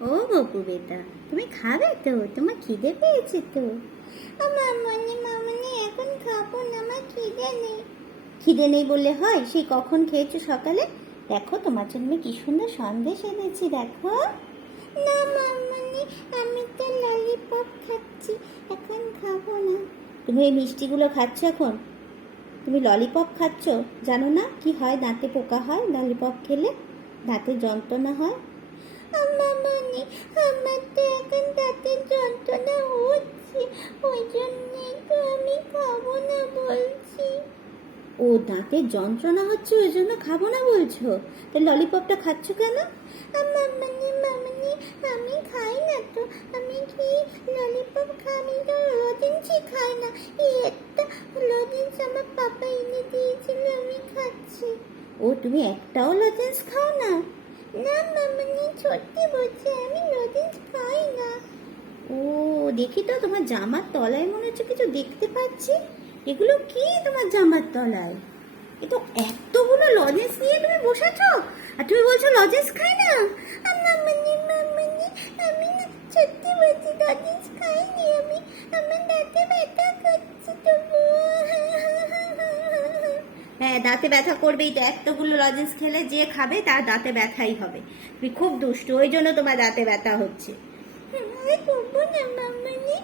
ও গপু বেটা, তুমি খাবে তো? তোমার খিদে পেয়েছে তো? মামনি মামনি, এখন খাবো না, আমার খিদে নেই। খিদে নেই বললে হয়? সেই কখন খেয়েছো সকালে? দেখো তোমার জন্য কি সুন্দর সন্দেশ এনেছি, দেখো। না মামনি, আমি তো ললিপপ খাচ্ছি, এখন খাবো না। তুমি এই মিষ্টিগুলো খাচ্ছ এখন? তুমি ললিপপ খাচ্ছ? জানো না কি হয়? দাঁতে পোকা হয় ললিপপ খেলে, দাঁতে যন্ত্রণা হয়। মামনি, আমার তো এখন দাঁতে যন্ত্রণা হচ্ছে, ওই জন্যই তো আমি খাবো না বলছি। ও, দাঁতে যন্ত্রণা হচ্ছে ওই জন্য খাবো না বলছো? তো ললিপপটা খাচ্ছ কেন? মামনি মামনি, আমি খাই না তো। আমি কি ললিপপ খাই? আমি তো লজেন্সই খাই না। এই একটা লজেন্স আমার পাপা এনে দিয়েছিল, আমি খাচ্ছি। ও, তুমি একটাও লজেন্স খাও না? না মামনি, সত্যি বলছি, আমি লজেন্স খাই না। ও, দেখি তো তোমার জামার তলায় মনে হচ্ছে কিছু দেখতে পাচ্ছি। এগুলো কি তোমার জামার তলায়? এ তো এতগুলো লজেন্স নিয়ে তুমি বসেছো, আর তুমি বলছো লজেন্স খাই না? মামনি মামনি, আমি না সত্যি বলছি, লজেন্স খাইনি আমি। আমার দাঁতে ব্যথা করছে তবু। হ্যাঁ, দাঁতে ব্যথা করবেই তো, এতগুলো লজেন্স খেলে যে খাবে তার দাঁতে ব্যথাই হবে। তুমি খুব দুষ্টু, ওই জন্য তোমার দাঁতে ব্যথা হচ্ছে। করবো না মামনি।